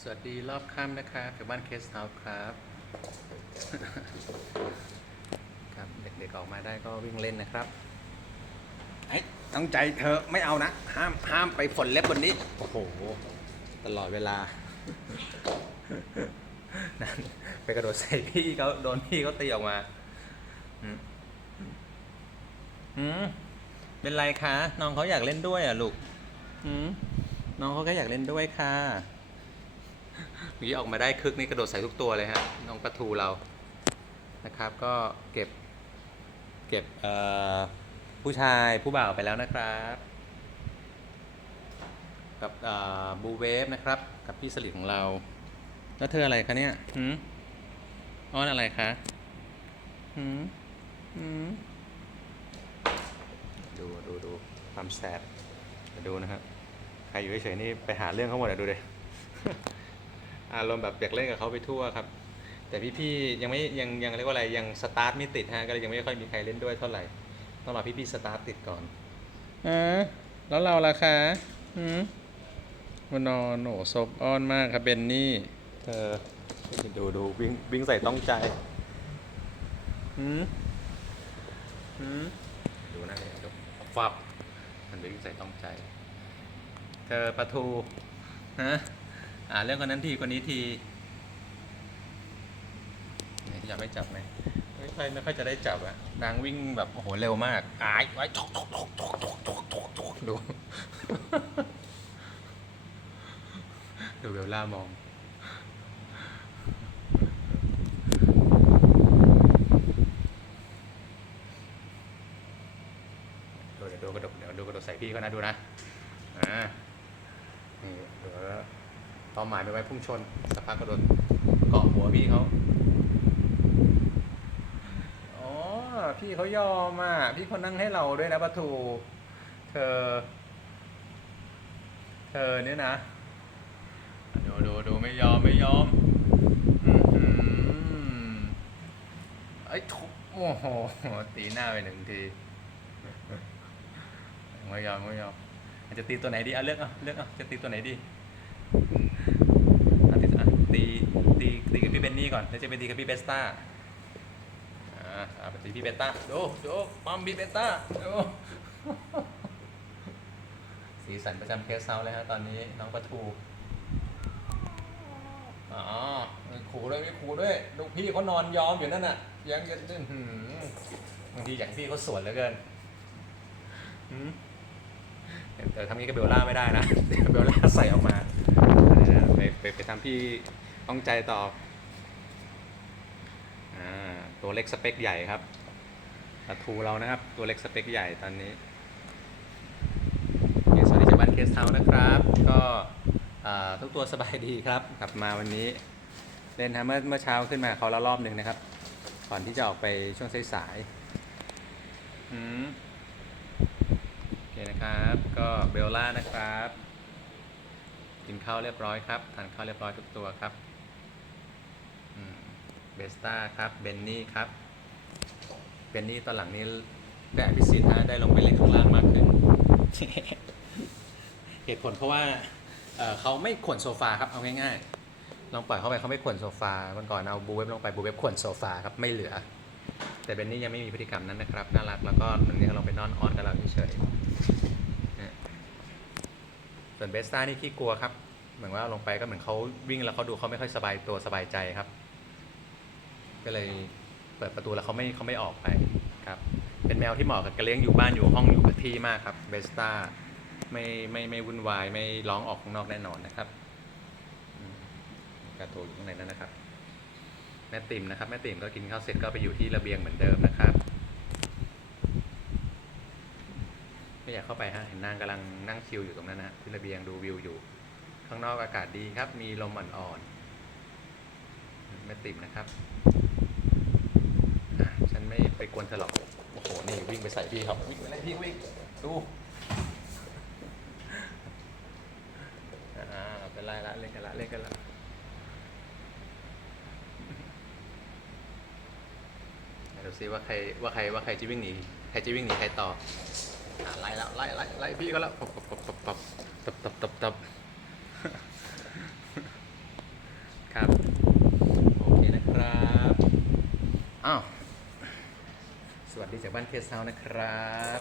สวัสดีรอบค่ำนะครับจากบ้านเคสเฮาส์ครับ ครับเด็กๆออกมาได้ก็วิ่งเล่นนะครับไอ้ยตั้งใจเธอะไม่เอานะ ห้ามห้ามไปฝนเล็บบนนี้ โอ้โห ตลอดเวลา นั่นไปกระโดดใส่พี่เขาโดนพี่เขาตีออกมาอืมอืมเป็นไรคะ น้องเขาอยากเล่นด้วยอะลูกอืมน้องเขาก็อยากเล่นด้วยค่ะ เมื่อกี้ออกมาได้คึกนี่กระโดดใส่ทุกตัวเลยฮะน้องปลาทูเรานะครับ ก็เก็บเก็บผู้ชายผู้บ่าวไปแล้วนะครับ กับบูเวฟนะครับ กับพี่สลิดของเรา แล้วเธออะไรคะเนี่ยหืมอ้อนอะไรคะหืมหืมดูดูดูความแสบมาดูนะครับ ใครอยู่เฉยๆนี่ไปหาเรื่องเขาหมดอะดูเลย อารมณ์แบบอยากเล่นกับเขาไปทั่วครับ แต่พี่ๆยังไม่ยังยังเรียกว่าอะไรยังสตาร์ทไม่ติดฮะก็เลยยังไม่ค่อยมีใครเล่นด้วยเท่าไหร่ต้องรอพี่ๆสตาร์ทติดก่อนอ่าแล้วเราล่ะคะหืมมานอนโหนซบอ้อนมากครับเบนนี่เธอดูดูวิ่งวิ่งใส่ต้องใจหืมหืมดูนะเนี่ยดูฟับมันวิ่งใส่ต้องใจ เธอปลาทู ฮะ อ่าเรื่องคนนั้นทีคนนี้ทียอยากไม่จับไหมไม่ค่อยไม่ค่อยจะได้จับอะนางวิ่งแบบโอ้โหเร็วมากอายไว้ทกทกทกทกทกทกทกทกดูดูเบลล่ามองดูเดี๋ยวดูกระดกเดี๋ยวดูกระดกใส่พี่เขานะดูนะอ่านี่เดี๋ยว เป้าหมายไม่ไว้พุ่งชนสักพักก็โดนเกาะหัวพี่เขาอ๋อพี่เขายอมอะพี่เขานั่งให้เราด้วยนะประทูเธอ เธอเนี่ยนะดูดูดูไม่ยอมไม่ยอมอื้อหือไอ้ยทุบโอ้โหตีหน้าไปหนึ่งทีไม่ยอมไม่ยอมจะตีตัวไหนดีอะเลือกอะเลือกอะจะตีตัวไหนดี ตีตีตีกับพี่เบนนี่ก่อนแล้วจะไปตีกับพี่เบสต้าอ่าเอาไปตีพี่เบสต้าดูดูปั๊มพี่เบสต้าดูสีสันประจำเคสเซาเลยฮะตอนนี้น้องปลาทูอ๋อมีขู่ด้วยมีขู่ด้วยลูกพี่เขานอนยอมอยู่นั่นน่ะยังยังบางทีอย่างพี่เขาสวนเหลือเกินหืมแต่ทำนี้กับเบลล่าไม่ได้นะเบลล่าใส่ออกมาไปไปทำที่ ต้องใจต่ออ่าตัวเล็กสเปคใหญ่ครับปลาทูเรานะครับ ตัวเล็กสเปคใหญ่ตอนนี้สวัสดีจากบ้านเคสเฮาส์นะครับ ก็ทุกตัวสบายดีครับ กลับมาวันนี้ เล่นฮะเมื่อเมื่อเช้าขึ้นมาเขาแล้วรอบหนึ่งนะครับ ก่อนที่จะออกไปช่วงสายๆอืมโอเคนะครับ ก็เบลล่านะครับกินข้าวเรียบร้อยครับทานข้าวเรียบร้อยทุกตัวครับ เบสต้าครับเบนนี่ครับเบนนี่ตอนหลังนี้ได้อภิสิทธิ์ฮะได้ลงไปเล่นข้างล่างมากขึ้น เหตุผลเพราะว่าเขาไม่ขวนโซฟาครับเอาง่ายๆลองปล่อยเข้าไปเขาไม่ขวนโซฟาวันก่อนเอาบูเว็บลงไปบูเว็บขวนโซฟาครับไม่เหลือ แต่เบนนี่ยังไม่มีพฤติกรรมนั้นนะครับน่ารักแล้วก็วันนี้เราไปนอนออนกับเราเฉยๆส่วนเบสต้านี่ขี้กลัวครับ เหมือนว่าลงไปก็เหมือนเขาวิ่งแล้วเขาดูเขาไม่ค่อยสบายตัวสบายใจครับ ก็เลยเปิดประตูแล้วเขาไม่เขาไม่ออกไปครับเป็นแมวที่เหมาะกับการเลี้ยงอยู่บ้านอยู่ห้องอยู่กับที่มากครับเบสต้าไม่ไม่ไม่วุ่นวายไม่ร้องออกข้างนอกแน่นอนนะครับกระโถอยู่ข้างในนั้นนะครับ แม่ติ๋มนะครับ แม่ติ๋มก็กินข้าวเสร็จก็ไปอยู่ที่ระเบียงเหมือนเดิมนะครับ ไม่อยากเข้าไปฮะเห็นนางกำลังนั่งชิลอยู่ตรงนั้นนะที่ระเบียงดูวิวอยู่ ข้างนอกอากาศดีครับ มีลมอ่อนๆแม่ติ๋มนะครับ วนเธอหรอกโอ้โห นี่วิ่งไปใส่พี่ครับ วิ่งไปเลยพี่วิ่ง ดูอ่เป็นไรละเล่นกันละเล่นกันละเดูซิว่าใครว่าใครว่าใครจะวิ่งหนีใครจะวิ่งหนีใครต่อไล่แล้วไล่ไล่ไล่พี่ก็แล้วปับปับปับปับปับตับตับตับตับครับ โอเคนะครับ อ้าว สวัสดีจากบ้านเคสเซานะครับ